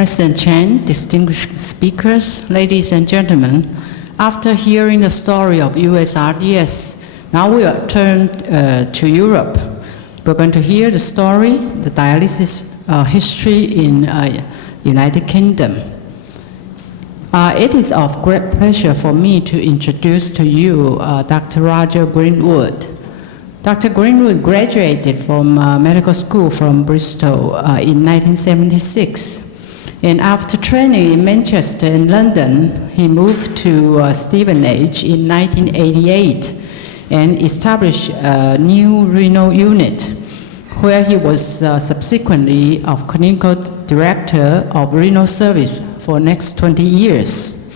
President Chen, distinguished speakers, ladies and gentlemen, after hearing the story of USRDS, now we are turned to Europe. We're going to hear the story, the dialysis history in United Kingdom. It is of great pleasure for me to introduce to you Dr. Roger Greenwood. Dr. Greenwood graduated from medical school from Bristol in 1976. And after training in Manchester and London, he moved to Stevenage in 1988 and established a new renal unit, where he was subsequently of clinical director of renal service for the next 20 years.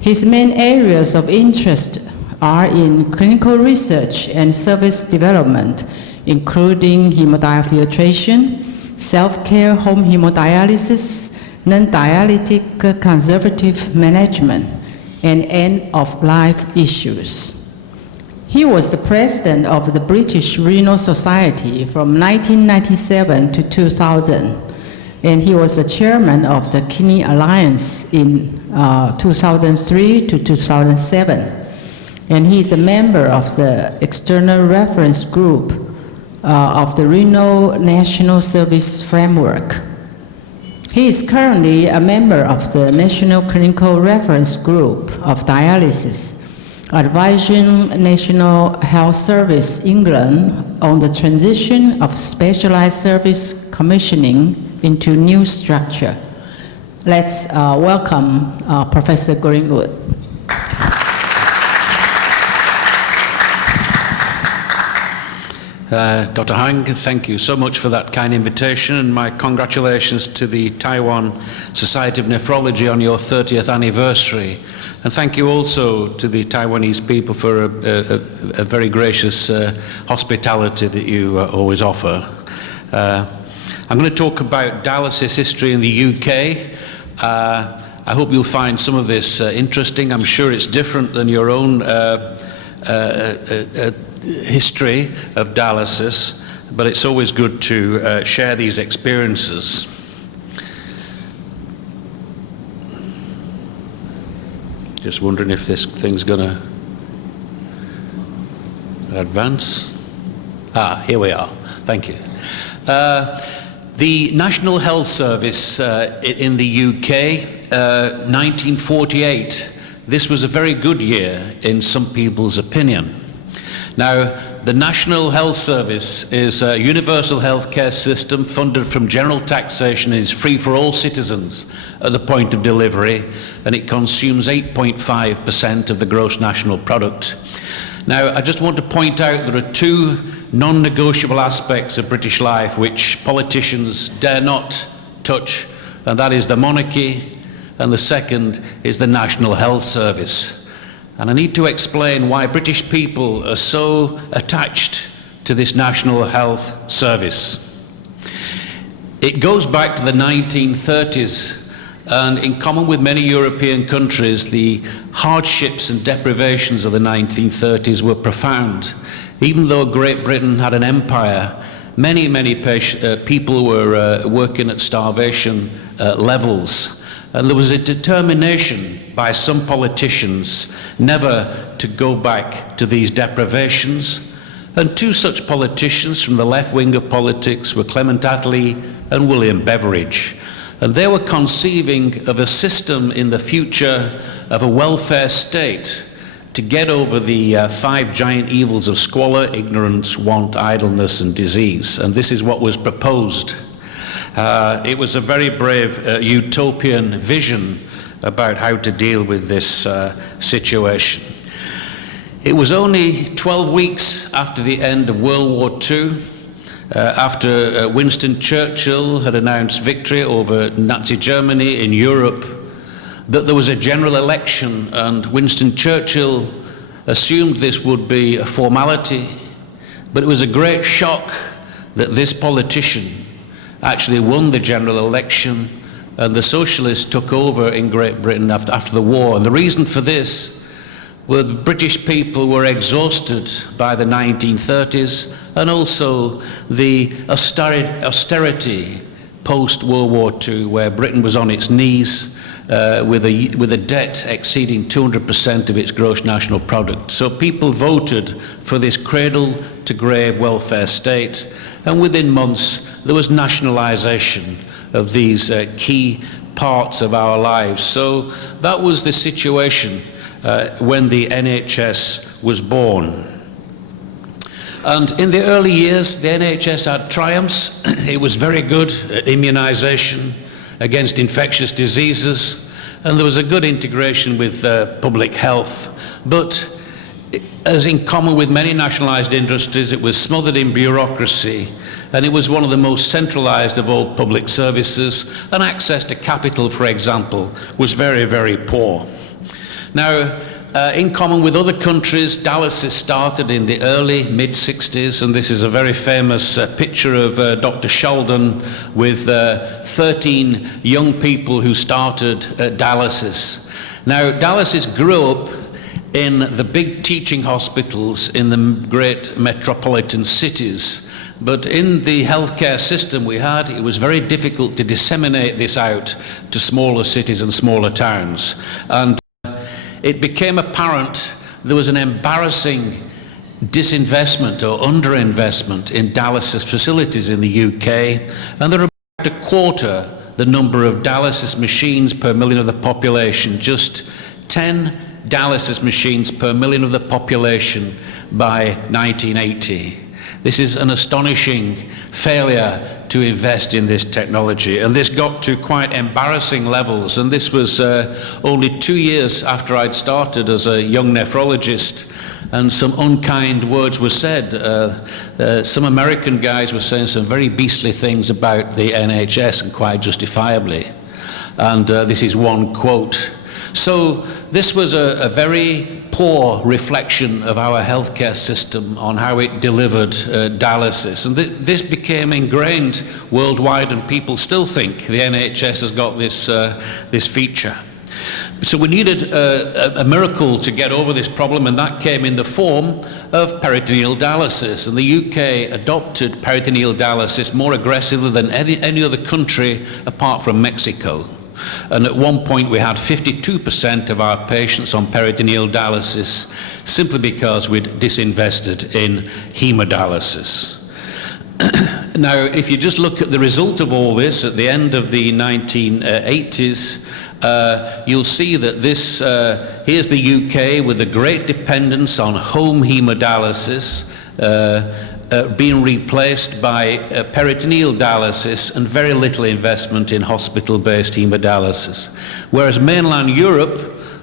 His main areas of interest are in clinical research and service development, including hemodiafiltration, self-care home hemodialysis, non-dialytic conservative management, and end-of-life issues. He was the president of the British Renal Society from 1997 to 2000, and he was the chairman of the Kidney Alliance in 2003 to 2007. And he is a member of the External Reference Group of the Renal National Service Framework. He is currently a member of the National Clinical Reference Group of Dialysis, advising National Health Service England on the transition of specialized service commissioning into new structure. Let's welcome Professor Greenwood. Dr. Hang, thank you so much for that kind invitation, and my congratulations to the Taiwan Society of Nephrology on your 30th anniversary. And thank you also to the Taiwanese people for a very gracious hospitality that you always offer. I'm going to talk about dialysis history in the UK. I hope you'll find some of this interesting. I'm sure it's different than your own history of dialysis, but it's always good to share these experiences. Just wondering if this thing's gonna advance. Here we are. Thank you. The National Health Service in the UK, 1948. This was a very good year in some people's opinion. Now, the National Health Service is a universal healthcare system funded from general taxation and is free for all citizens at the point of delivery, and it consumes 8.5% of the gross national product. Now, I just want to point out there are two non-negotiable aspects of British life which politicians dare not touch, and that is the monarchy, and the second is the National Health Service. And I need to explain why British people are so attached to this National Health Service. It goes back to the 1930s, and in common with many European countries, the hardships and deprivations of the 1930s were profound. Even though Great Britain had an empire, many people were working at starvation levels. And there was a determination by some politicians never to go back to these deprivations. And two such politicians from the left wing of politics were Clement Attlee and William Beveridge. And they were conceiving of a system in the future of a welfare state to get over the five giant evils of squalor, ignorance, want, idleness, and disease. And this is what was proposed. It was a very brave utopian vision about how to deal with this situation. It was only 12 weeks after the end of World War II, after Winston Churchill had announced victory over Nazi Germany in Europe, that there was a general election, and Winston Churchill assumed this would be a formality, but it was a great shock that this politician actually won the general election, and the socialists took over in Great Britain after the war. And the reason for this was the British people were exhausted by the 1930s, and also the austerity post-World War II, where Britain was on its knees with a debt exceeding 200% of its gross national product. So people voted for this cradle-to-grave welfare state, and within months there was nationalisation of these key parts of our lives. So that was the situation when the NHS was born. And in the early years, the NHS had triumphs. It was very good at immunisation against infectious diseases, and there was a good integration with public health. But as in common with many nationalised industries, it was smothered in bureaucracy, and it was one of the most centralised of all public services, and access to capital, for example, was very, very poor. Now, in common with other countries, dialysis started in the early, mid-60s, and this is a very famous picture of Dr. Sheldon with 13 young people who started dialysis. Now, dialysis grew up in the big teaching hospitals in the great metropolitan cities, but in the healthcare system we had, it was very difficult to disseminate this out to smaller cities and smaller towns. And it became apparent there was an embarrassing disinvestment or underinvestment in dialysis facilities in the UK, and there are about a quarter the number of dialysis machines per million of the population, just 10 dialysis machines per million of the population by 1980. This is an astonishing failure to invest in this technology, and this got to quite embarrassing levels, and this was only 2 years after I'd started as a young nephrologist, and some unkind words were said. Some American guys were saying some very beastly things about the NHS, and quite justifiably, and this is one quote. So this was a very poor reflection of our healthcare system on how it delivered dialysis. And this became ingrained worldwide, and people still think the NHS has got this feature. So we needed a miracle to get over this problem, and that came in the form of peritoneal dialysis. And the UK adopted peritoneal dialysis more aggressively than any other country apart from Mexico. And at one point we had 52% of our patients on peritoneal dialysis simply because we'd disinvested in hemodialysis. Now, if you just look at the result of all this at the end of the 1980s, you'll see that this, here's the UK with a great dependence on home hemodialysis, being replaced by peritoneal dialysis and very little investment in hospital-based hemodialysis. Whereas mainland Europe,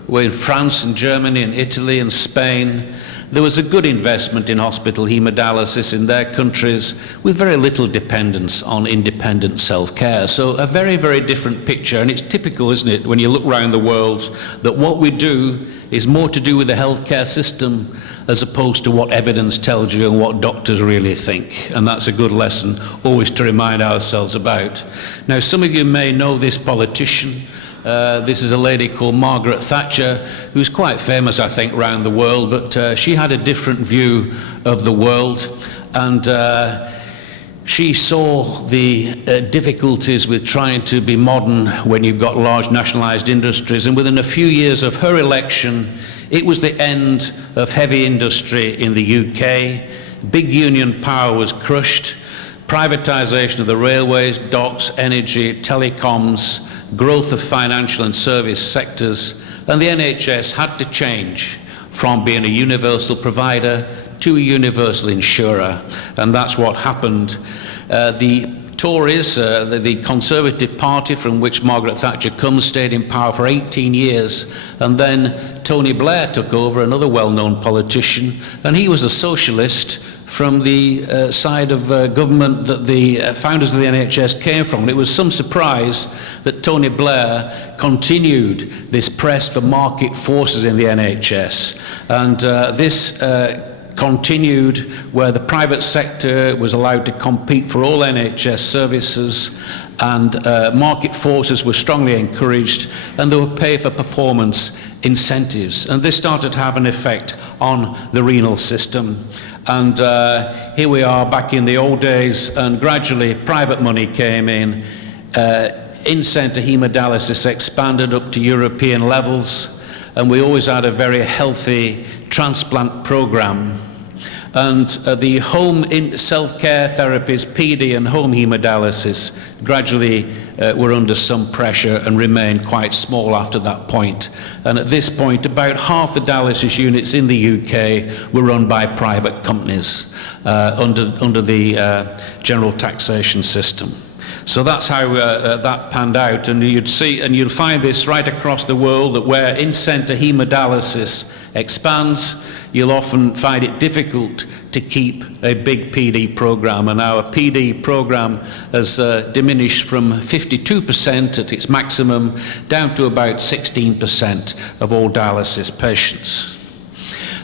where in France and Germany and Italy and Spain, there was a good investment in hospital hemodialysis in their countries with very little dependence on independent self-care. So a very, very different picture, and it's typical, isn't it, when you look around the world, that what we do is more to do with the healthcare system as opposed to what evidence tells you and what doctors really think. And that's a good lesson always to remind ourselves about. Now, some of you may know this politician. This is a lady called Margaret Thatcher, who's quite famous, I think, around the world, but she had a different view of the world, and she saw the difficulties with trying to be modern when you've got large nationalised industries, and within a few years of her election, it was the end of heavy industry in the UK. Big union power was crushed. Privatisation of the railways, docks, energy, telecoms, growth of financial and service sectors, and the NHS had to change from being a universal provider to a universal insurer, and that's what happened. The Tories, the Conservative Party from which Margaret Thatcher comes, stayed in power for 18 years, and then Tony Blair took over, another well-known politician, and he was a socialist from the side of government that the founders of the NHS came from. And it was some surprise that Tony Blair continued this press for market forces in the NHS, and this continued where the private sector was allowed to compete for all NHS services, and market forces were strongly encouraged, and they were pay for performance incentives, and this started to have an effect on the renal system. And here we are back in the old days, and gradually private money came in. in-centre haemodialysis expanded up to European levels, and we always had a very healthy transplant programme. And the home self-care therapies, PD and home haemodialysis, gradually were under some pressure and remained quite small after that point. And at this point, about half the dialysis units in the UK were run by private companies under the general taxation system. So that's how that panned out, and you'd see, and you'll find this right across the world, that where in-centre haemodialysis expands, you'll often find it difficult to keep a big PD program, and our PD program has diminished from 52% at its maximum down to about 16% of all dialysis patients.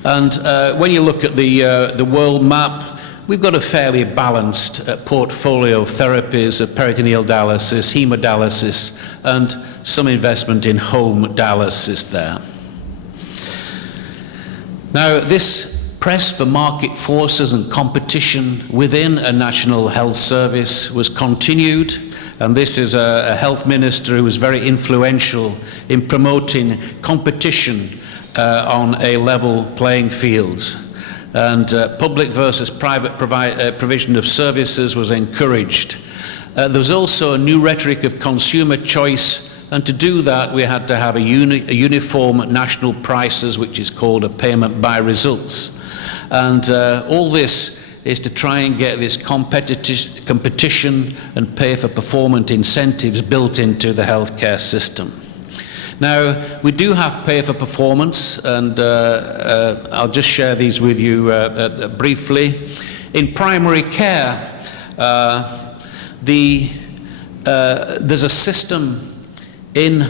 And when you look at the world map, we've got a fairly balanced portfolio of therapies of peritoneal dialysis, haemodialysis, and some investment in home dialysis there. Now, this press for market forces and competition within a national health service was continued, and this is a health minister who was very influential in promoting competition on a level playing field. And public versus private provision of services was encouraged. There was also a new rhetoric of consumer choice, and to do that we had to have a uniform national prices, which is called a payment by results. And all this is to try and get this competition and pay for performance incentives built into the healthcare system. Now, we do have pay for performance, and I'll just share these with you briefly. In primary care, there's a system in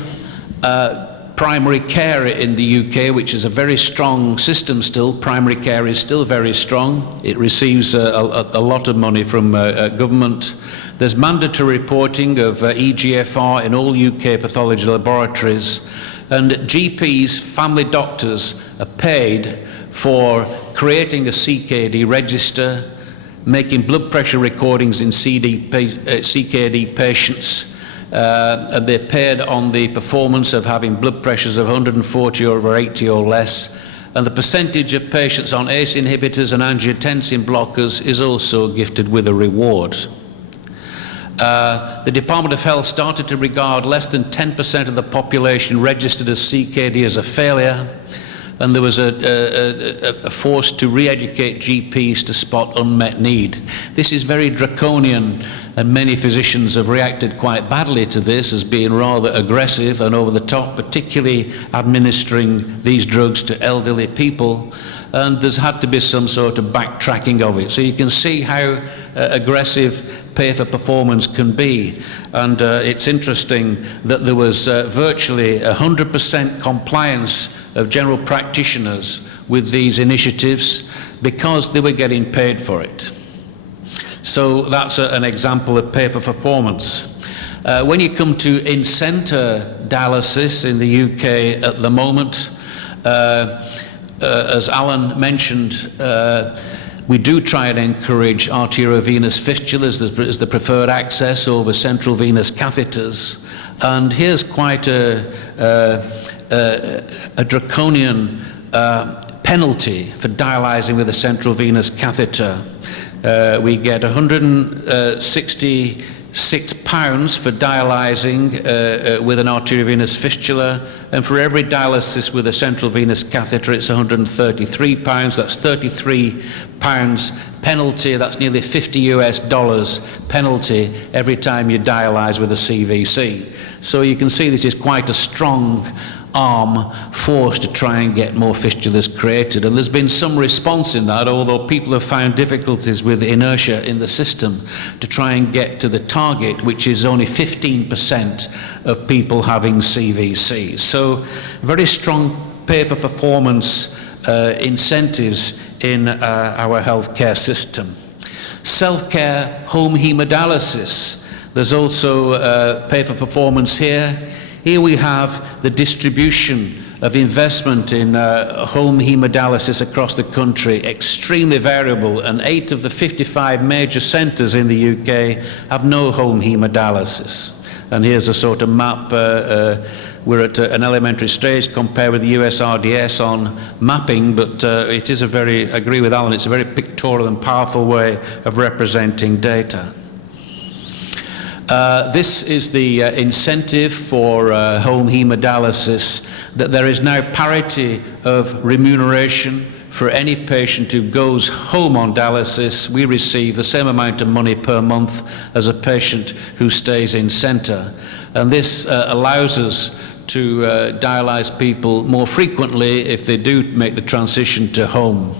primary care in the UK, which is a very strong system still. Primary care is still very strong. It receives a lot of money from government. There's mandatory reporting of EGFR in all UK pathology laboratories, and GPs, family doctors, are paid for creating a CKD register, making blood pressure recordings in CKD patients, and they're paid on the performance of having blood pressures of 140 over 80 or less, and the percentage of patients on ACE inhibitors and angiotensin blockers is also gifted with a reward. The Department of Health started to regard less than 10% of the population registered as CKD as a failure, and there was a force to re-educate GPs to spot unmet need. This is very draconian, and many physicians have reacted quite badly to this as being rather aggressive and over the top, particularly administering these drugs to elderly people, and there's had to be some sort of backtracking of it. So you can see how aggressive pay for performance can be, and it's interesting that there was virtually 100% compliance of general practitioners with these initiatives because they were getting paid for it. So that's an example of pay for performance. When you come to in-centre dialysis in the UK at the moment, as Alan mentioned, we do try and encourage arteriovenous fistulas as the preferred access over central venous catheters. And here's quite a draconian penalty for dialyzing with a central venous catheter. We get £166 for dialyzing with an arteriovenous fistula, and for every dialysis with a central venous catheter it's £133. That's £33 penalty. That's nearly $50 penalty every time you dialyze with a CVC. So you can see this is quite a strong arm force to try and get more fistulas created, and there's been some response in that, although people have found difficulties with inertia in the system to try and get to the target, which is only 15% of people having CVC. So very strong pay for performance incentives in our healthcare system. Self-care, home hemodialysis. There's also pay for performance here. Here we have the distribution of investment in home hemodialysis across the country, extremely variable, and 8 of the 55 major centres in the UK have no home hemodialysis. And here's a sort of map. We're at an elementary stage compared with the USRDS on mapping, but it is a very, I agree with Alan, it's a very pictorial and powerful way of representing data. This is the incentive for home hemodialysis, that there is now parity of remuneration for any patient who goes home on dialysis. We receive the same amount of money per month as a patient who stays in centre. And this allows us to dialyse people more frequently if they do make the transition to home.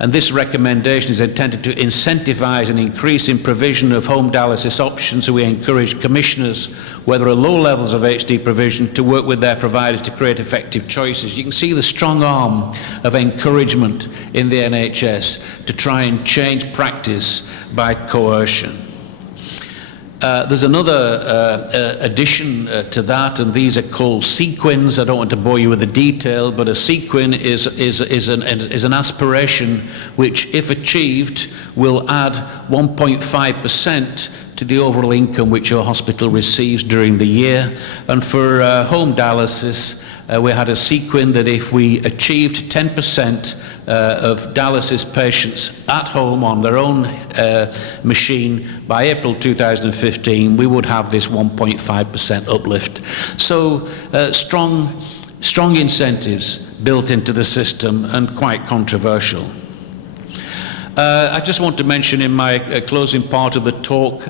And this recommendation is intended to incentivise an increase in provision of home dialysis options, so we encourage commissioners, where there are low levels of HD provision, to work with their providers to create effective choices. You can see the strong arm of encouragement in the NHS to try and change practice by coercion. There's another addition to that, and these are called sequins. I don't want to bore you with the detail, but a sequin is an aspiration which, if achieved, will add 1.5% to the overall income which your hospital receives during the year. And for home dialysis, we had a sequin that if we achieved 10% of dialysis patients at home on their own machine by April 2015, we would have this 1.5% uplift. So strong incentives built into the system, and quite controversial. I just want to mention in my closing part of the talk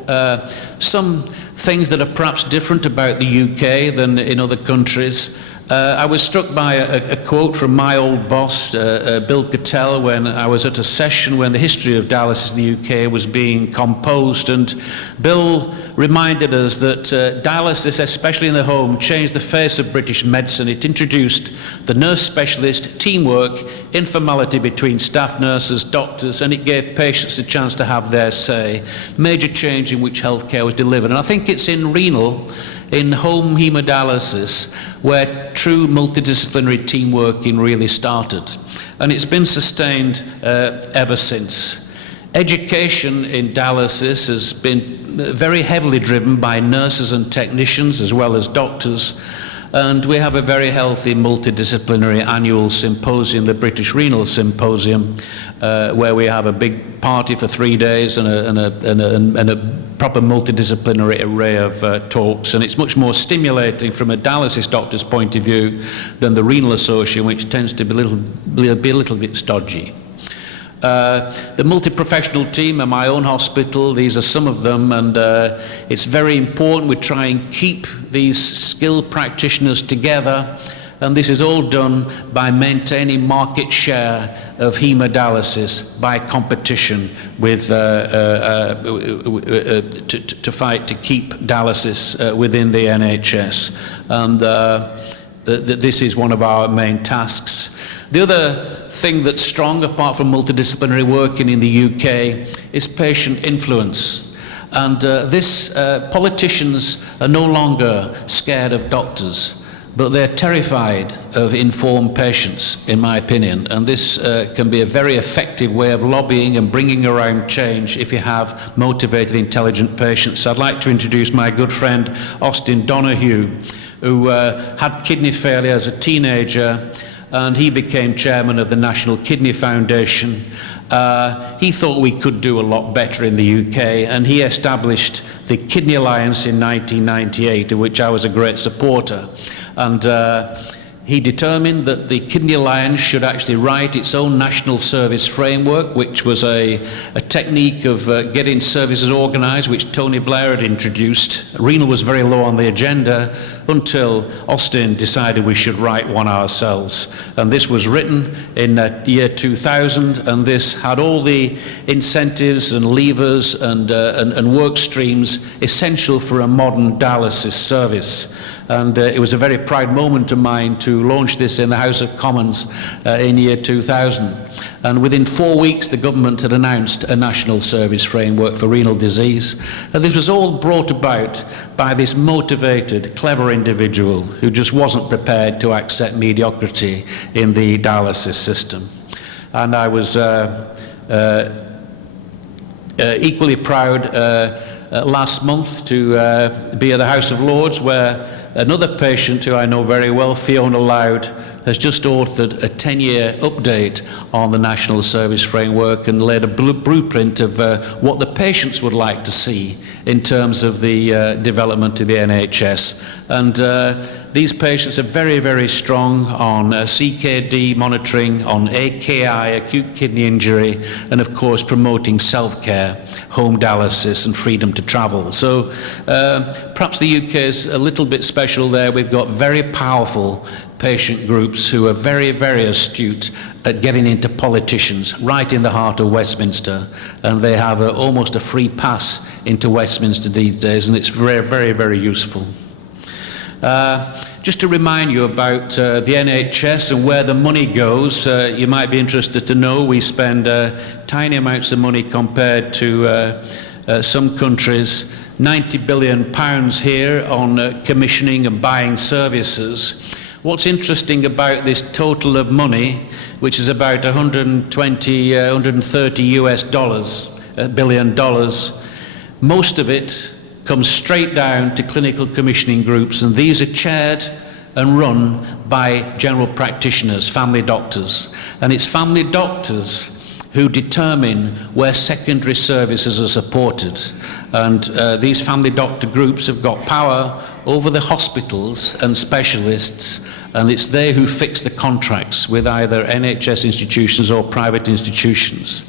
some things that are perhaps different about the UK than in other countries. I was struck by a quote from my old boss, Bill Cattell, when I was at a session when the history of dialysis in the UK was being composed, and Bill reminded us that dialysis, especially in the home, changed the face of British medicine. It introduced the nurse specialist, teamwork, informality between staff nurses, doctors, and it gave patients a chance to have their say. Major change in which healthcare was delivered. And I think it's in renal, in home hemodialysis, where true multidisciplinary team working really started. And it's been sustained ever since. Education in dialysis has been very heavily driven by nurses and technicians as well as doctors. And we have a very healthy multidisciplinary annual symposium, the British Renal Symposium, where we have a big party for 3 days and a proper multidisciplinary array of talks. And it's much more stimulating from a dialysis doctor's point of view than the Renal Association, which tends to be a little bit stodgy. The multi-professional team at my own hospital, these are some of them, and it's very important we try and keep these skilled practitioners together, and this is all done by maintaining market share of hemodialysis by competition with to fight to keep dialysis within the NHS, and this is one of our main tasks. The other thing that's strong, apart from multidisciplinary working in the UK, is patient influence. And politicians are no longer scared of doctors, but they're terrified of informed patients, in my opinion. And this can be a very effective way of lobbying and bringing around change if you have motivated, intelligent patients. I'd like to introduce my good friend, Austin Donoghue, who had kidney failure as a teenager, and he became chairman of the National Kidney Foundation. He thought we could do a lot better in the UK, and he established the Kidney Alliance in 1998, of which I was a great supporter. And he determined that the Kidney Alliance should actually write its own national service framework, which was a technique of getting services organised, which Tony Blair had introduced. Renal was very low on the agenda until Austin decided we should write one ourselves. And this was written in the year 2000, and this had all the incentives and levers and work streams essential for a modern dialysis service. And it was a very proud moment of mine to launch this in the House of Commons in year 2000. And within 4 weeks, the government had announced a national service framework for renal disease. And this was all brought about by this motivated, clever individual who just wasn't prepared to accept mediocrity in the dialysis system. And I was equally proud last month to be at the House of Lords, where another patient who I know very well, Fiona Loud, has just authored a 10-year update on the National Service Framework and laid a blueprint of what the patients would like to see in terms of the development of the NHS. And these patients are very, very strong on CKD monitoring, on AKI, acute kidney injury, and of course promoting self-care, home dialysis and freedom to travel. So perhaps the UK is a little bit special there. We've got very powerful patient groups who are very, very astute at getting into politicians right in the heart of Westminster, and they have almost a free pass into Westminster these days, and it's very, very, very useful. Just to remind you about the NHS and where the money goes, you might be interested to know we spend tiny amounts of money compared to some countries, £90 billion here on commissioning and buying services. What's interesting about this total of money, which is about 130 US dollars, $1 billion, most of it comes straight down to clinical commissioning groups, and these are chaired and run by general practitioners, family doctors. And it's family doctors who determine where secondary services are supported. And these family doctor groups have got power over the hospitals and specialists, and it's they who fix the contracts with either NHS institutions or private institutions.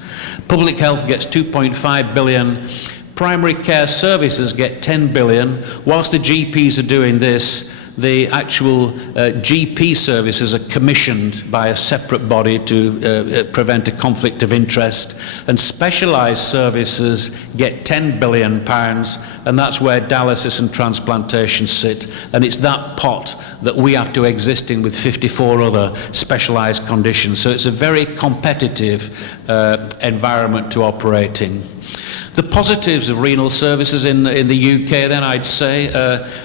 Public health gets 2.5 billion, primary care services get 10 billion. Whilst the GPs are doing this, the actual GP services are commissioned by a separate body to prevent a conflict of interest, and specialised services get £10 billion, and that's where dialysis and transplantation sit, and it's that pot that we have to exist in with 54 other specialised conditions. So it's a very competitive environment to operate in. The positives of renal services in the UK, then, I'd say,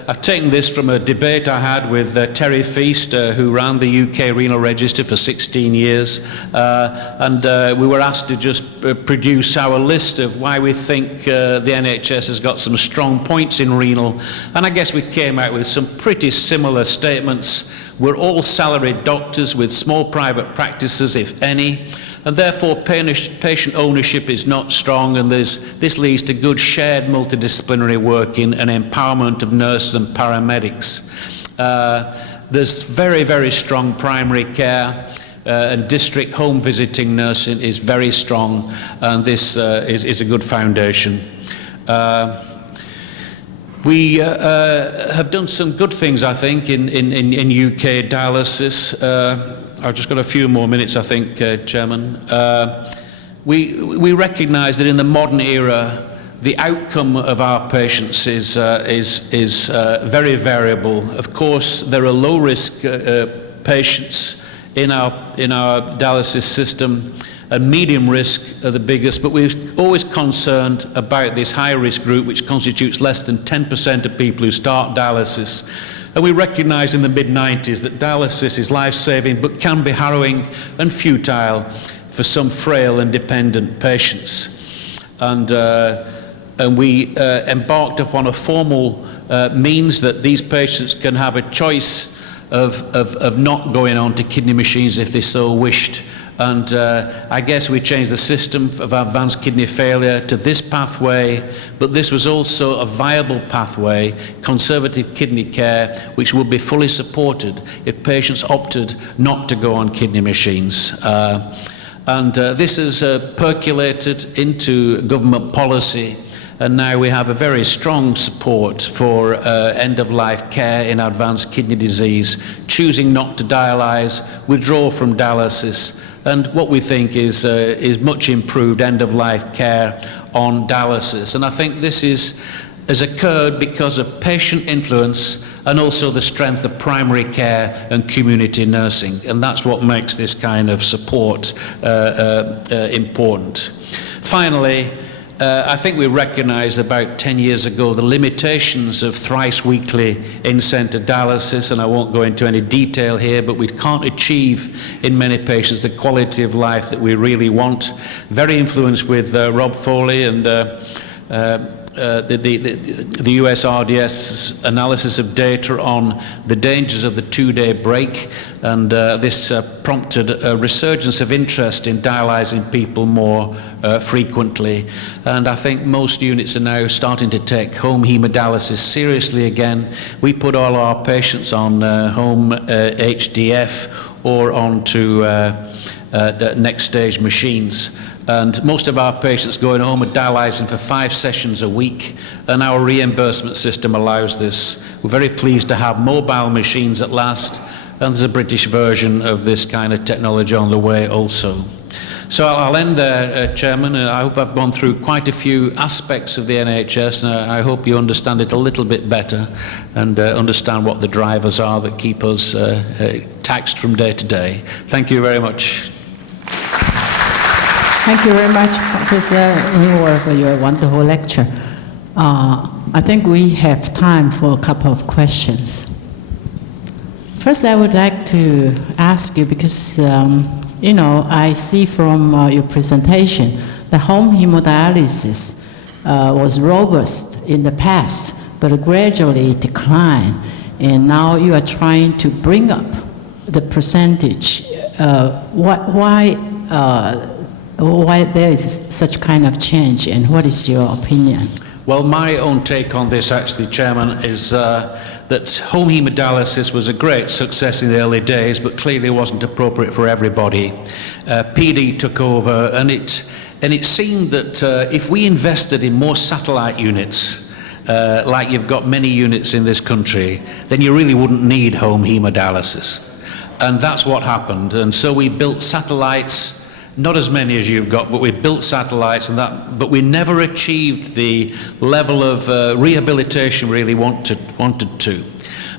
I've taken this from a debate I had with Terry Feast, who ran the UK Renal Register for 16 years, and we were asked to just produce our list of why we think the NHS has got some strong points in renal, and I guess we came out with some pretty similar statements. We're all salaried doctors with small private practices, if any, and therefore patient ownership is not strong, and this leads to good shared multidisciplinary working and empowerment of nurses and paramedics. There's very, very strong primary care, and district home visiting nursing is very strong, and this is a good foundation. We have done some good things, I think, in UK dialysis. I've just got a few more minutes, I think, Chairman. We recognise that in the modern era, the outcome of our patients is very variable. Of course, there are low-risk patients in our dialysis system, and medium risk are the biggest, but we're always concerned about this high-risk group, which constitutes less than 10% of people who start dialysis. And we recognised in the mid-90s that dialysis is life-saving, but can be harrowing and futile for some frail and dependent patients. And we embarked upon a formal means that these patients can have a choice of not going on to kidney machines if they so wished. And I guess we changed the system of advanced kidney failure to this pathway, but this was also a viable pathway, conservative kidney care, which would be fully supported if patients opted not to go on kidney machines. This has percolated into government policy, and now we have a very strong support for end-of-life care in advanced kidney disease, choosing not to dialyse, withdraw from dialysis, and what we think is much improved end-of-life care on dialysis. And I think this has occurred because of patient influence and also the strength of primary care and community nursing, and that's what makes this kind of support important. Finally, I think we recognised about 10 years ago the limitations of thrice weekly in-centre dialysis, and I won't go into any detail here, but we can't achieve in many patients the quality of life that we really want. Very influenced with Rob Foley and the US RDS analysis of data on the dangers of the 2-day break, and this prompted a resurgence of interest in dialysing people more frequently. And I think most units are now starting to take home hemodialysis seriously again. We put all our patients on home HDF or onto the next stage machines. And most of our patients going home are dialysing for 5 sessions a week, and our reimbursement system allows this. We're very pleased to have mobile machines at last, and there's a British version of this kind of technology on the way also. So I'll end there, Chairman. I hope I've gone through quite a few aspects of the NHS, and I hope you understand it a little bit better and understand what the drivers are that keep us taxed from day to day. Thank you very much. Thank you very much, Professor Greenwood, for your wonderful lecture. I think we have time for a couple of questions. First, I would like to ask you, because I see from your presentation that home hemodialysis was robust in the past, but gradually declined, and now you are trying to bring up the percentage. Why there is such kind of change, and what is your opinion? Well, my own take on this, actually, Chairman, is that home hemodialysis was a great success in the early days, but clearly wasn't appropriate for everybody. PD took over, and it seemed that if we invested in more satellite units, like you've got many units in this country, then you really wouldn't need home hemodialysis. And that's what happened. And so we built satellites. Not as many as you've got, but we built satellites, but we never achieved the level of rehabilitation we really wanted to.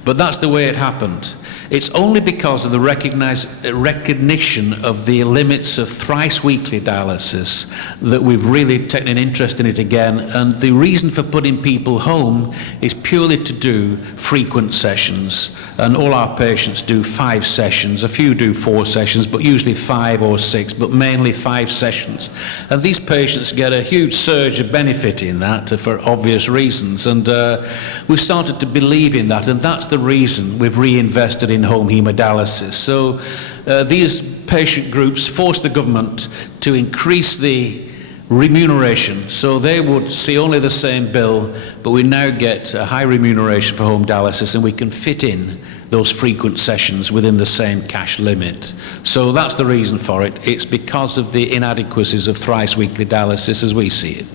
But that's the way it happened. It's only because of the recognition of the limits of thrice weekly dialysis that we've really taken an interest in it again. And the reason for putting people home is purely to do frequent sessions. And all our patients do 5 sessions. A few do 4 sessions, but usually 5 or 6, but mainly 5 sessions. And these patients get a huge surge of benefit in that for obvious reasons. And we've started to believe in that, and that's the reason we've reinvested in home hemodialysis. So these patient groups forced the government to increase the remuneration, so they would see only the same bill, but we now get a high remuneration for home dialysis, and we can fit in those frequent sessions within the same cash limit. So that's the reason for it. It's because of the inadequacies of thrice weekly dialysis as we see it.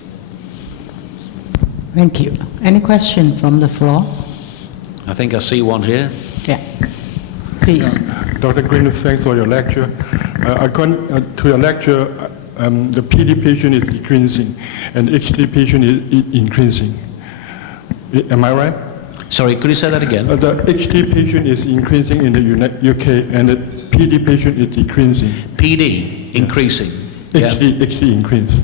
Thank you. Any question from the floor? I think I see one here. Yeah. Please. Dr. Greenwood, thanks for your lecture. According to your lecture, the PD patient is decreasing and HD patient is increasing. Am I right? Sorry, could you say that again? The HD patient is increasing in the UK and the PD patient is decreasing. PD increasing. HD increase.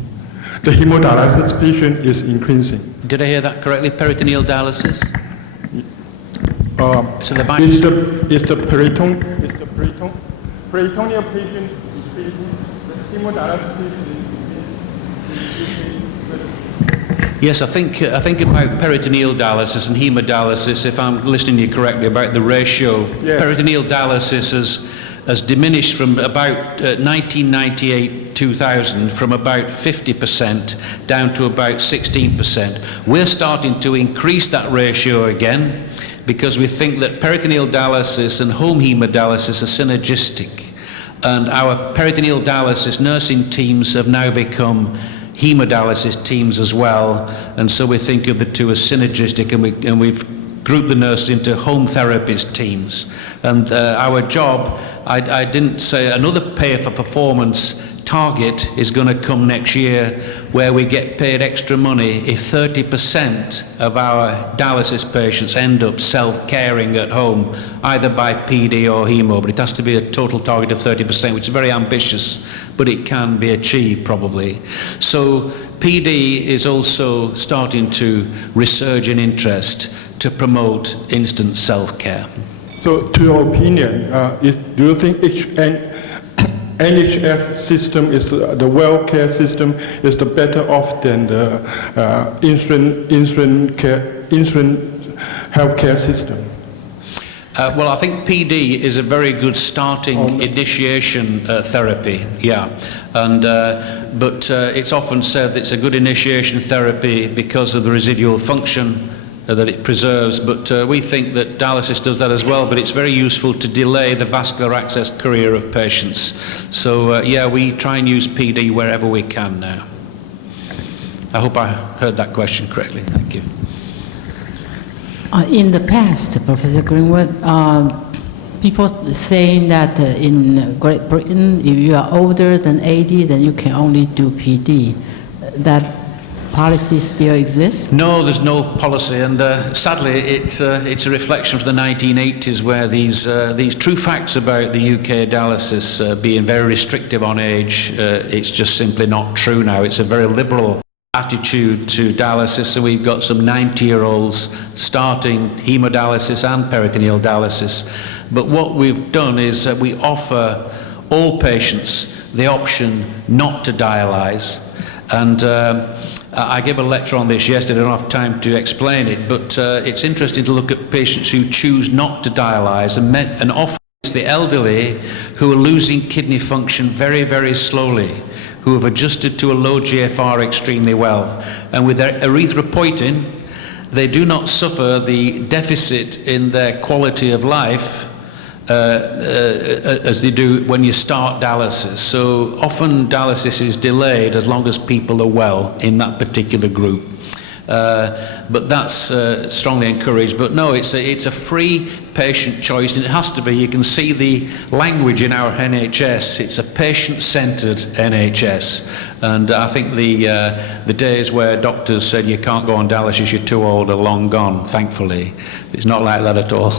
The hemodialysis patient is increasing. Did I hear that correctly? Peritoneal dialysis? So the peritoneal patient increasing, the hemodialysis patient is. Yes, I think about peritoneal dialysis and hemodialysis, if I'm listening to you correctly, about the ratio. Yes. Peritoneal dialysis has diminished from about 1998-2000 from about 50% down to about 16%. We're starting to increase that ratio again because we think that peritoneal dialysis and home hemodialysis are synergistic. And our peritoneal dialysis nursing teams have now become hemodialysis teams as well, and so we think of the two as synergistic, and we've grouped the nurses into home therapies teams. And our job, I didn't say, another pay for performance target is going to come next year, where we get paid extra money if 30% of our dialysis patients end up self-caring at home, either by PD or hemo, but it has to be a total target of 30%, which is very ambitious, but it can be achieved probably. So PD is also starting to resurge in interest to promote instant self-care. So to your opinion, do you think NHS system is the well-care system is the better off than the insurance healthcare system? Well, I think PD is a very good starting initiation therapy, yeah. And, but it's often said that it's a good initiation therapy because of the residual function that it preserves, but we think that dialysis does that as well, but it's very useful to delay the vascular access career of patients. So, yeah, we try and use PD wherever we can now. I hope I heard that question correctly. Thank you. In the past, Professor Greenwood, people saying that in Great Britain, if you are older than 80, then you can only do PD. That policy still exists? No, there's no policy, and sadly, it's a reflection from the 1980s where these true facts about the UK dialysis being very restrictive on age, it's just simply not true now. It's a very liberal attitude to dialysis, so we've got some 90-year-olds starting hemodialysis and peritoneal dialysis. But what we've done is we offer all patients the option not to dialyse, and I gave a lecture on this yesterday. I don't have time to explain it, but it's interesting to look at patients who choose not to dialyse, and often it's the elderly who are losing kidney function very, very slowly, who have adjusted to a low GFR extremely well. And with their erythropoietin, they do not suffer the deficit in their quality of life as they do when you start dialysis. So often dialysis is delayed as long as people are well in that particular group. But that's strongly encouraged. But no, it's a free patient choice, and it has to be. You can see the language in our NHS. It's a patient-centred NHS, and I think the days where doctors said you can't go on dialysis, you're too old, are long gone. Thankfully, it's not like that at all.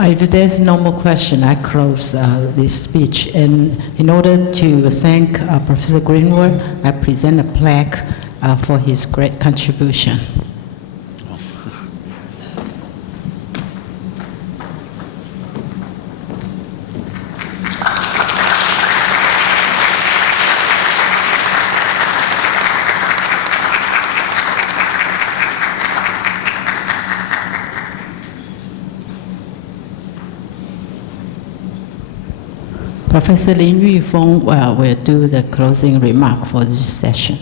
If there's no more question, I close this speech. And in order to thank Professor Greenwood, I present a plaque for his great contribution. Professor Lin Yufeng will do the closing remark for this session.